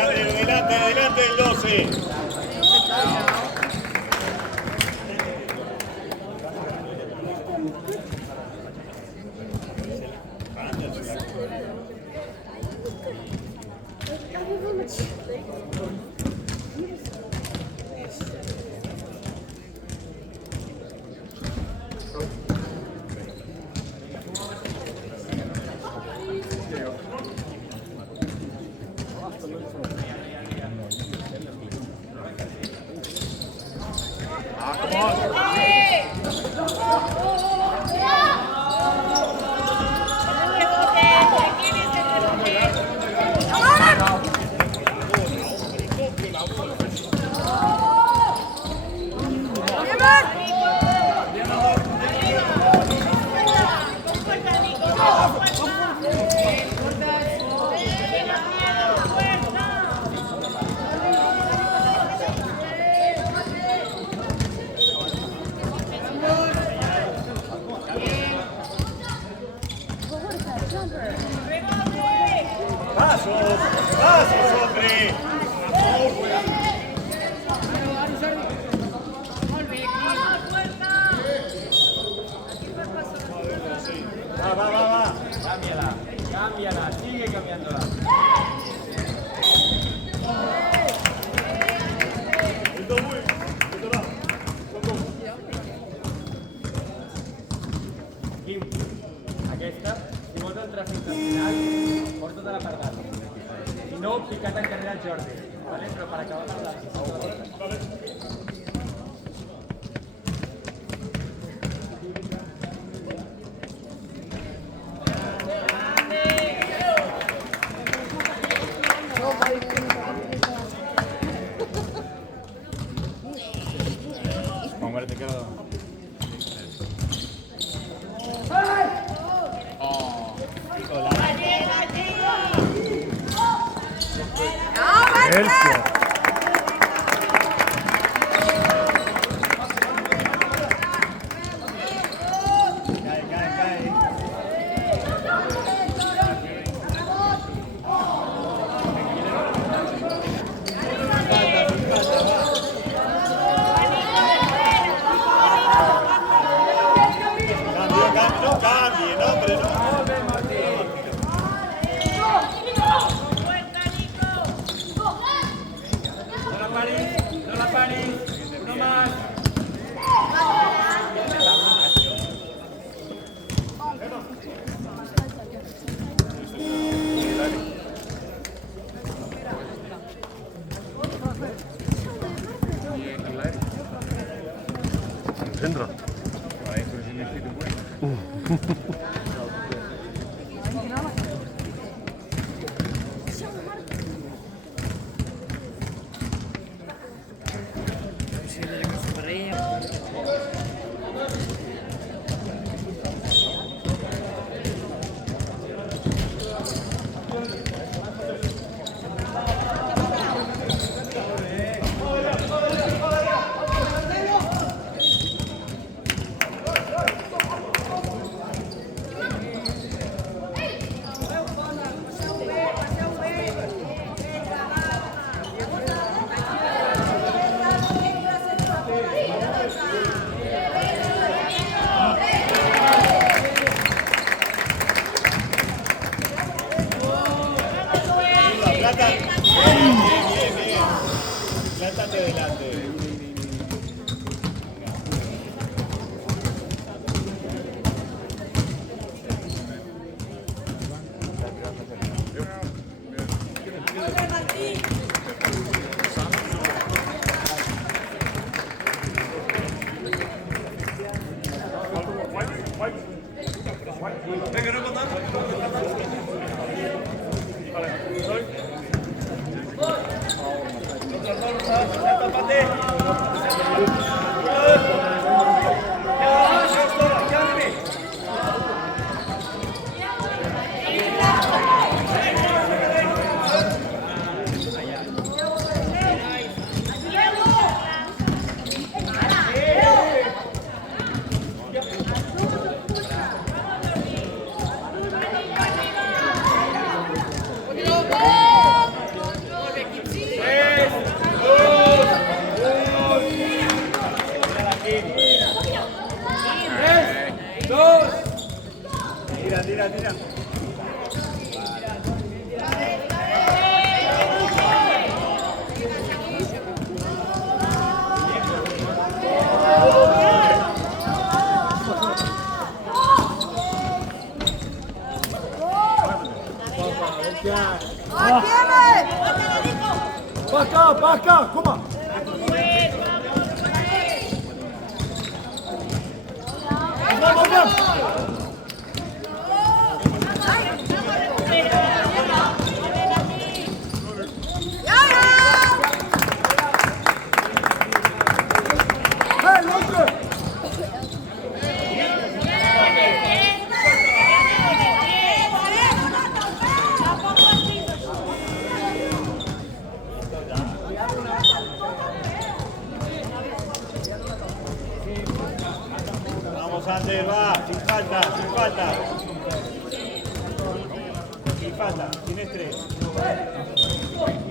Adelante, adelante el 12. Pasos, hombre. Va. Cámbiala, sigue cambiándola. Quim, aquesta, si vols entrar fins al final, porta-te la part dalt. Si no, fica't encarrere el Jordi, ¿vale? Però per acabar per dalt. Hombre, te quedo. Elfio. No cambie, no, hombre, no. No la paris, uno más. Centro. 3, 2. Tira, tira, tira. Pra cá, como? Vamos, Ander, va. Sin falta, sin falta. Sin falta, sin estrés.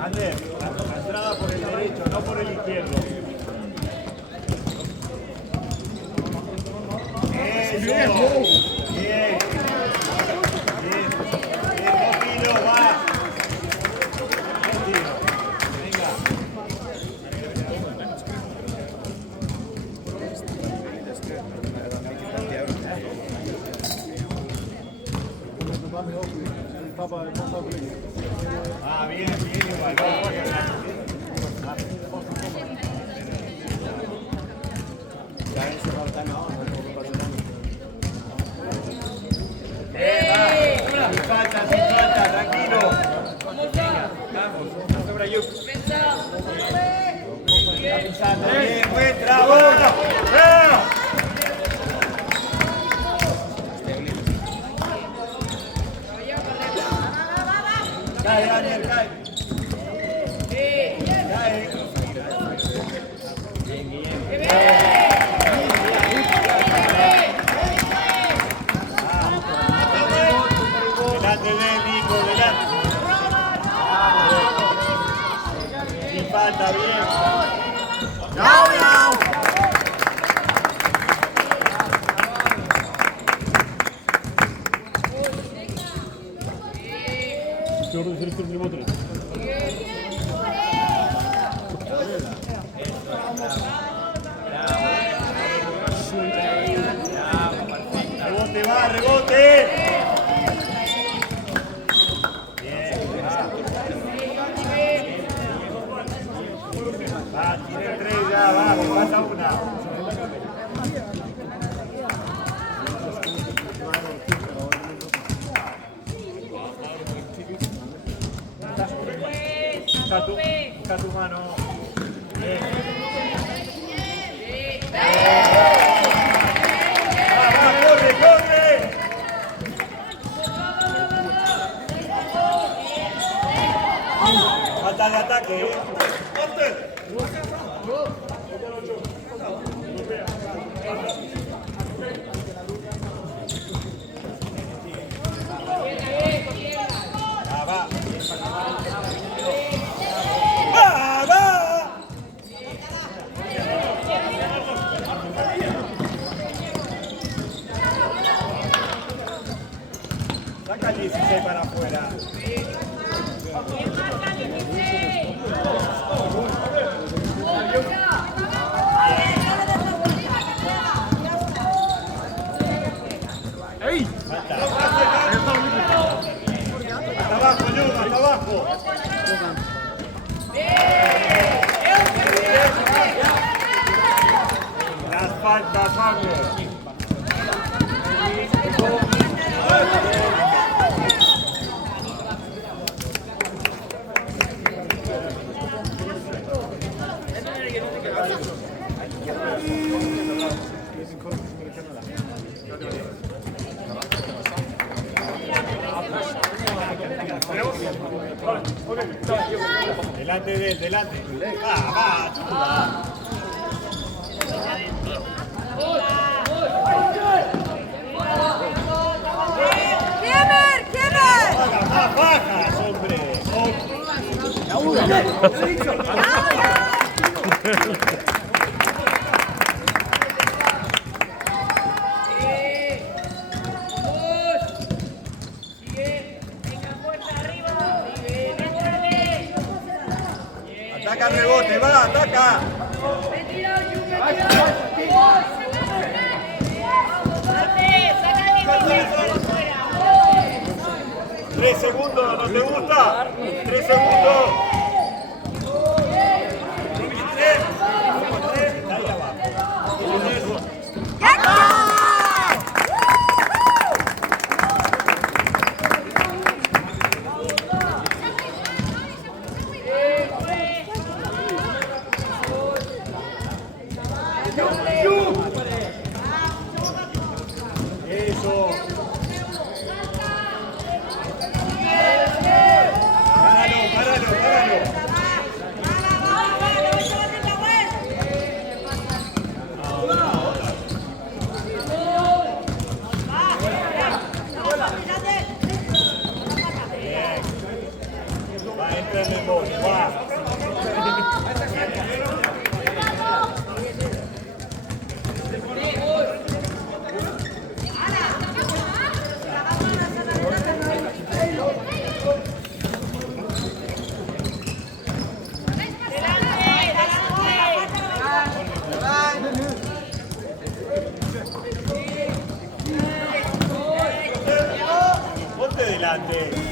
Ander, la entrada por el derecho, no por el izquierdo. Eso. Bien. Bien. Bien, dos kilos, va. Dos kilos. Venga. Ah, bien, bien, igual. Sin falta, tranquilo. Vamos, no sobra Yuk. Bien, buen trabajo. Cae, Daniel, cae. Cae. Delante de Nico, delante. Sin falta, bien. Rebote, va, rebote. Va, tiene 3 ya, va, me pasa una. Busca tu mano. Bien. Va, corre, corre. Falta de ataque, va. Saca el 16 para afuera. Hasta abajo, Yuma, hasta abajo. Las faltas, Magle. Delante de él, delante. Va, chula. Haga más bajas, hombre. adelante.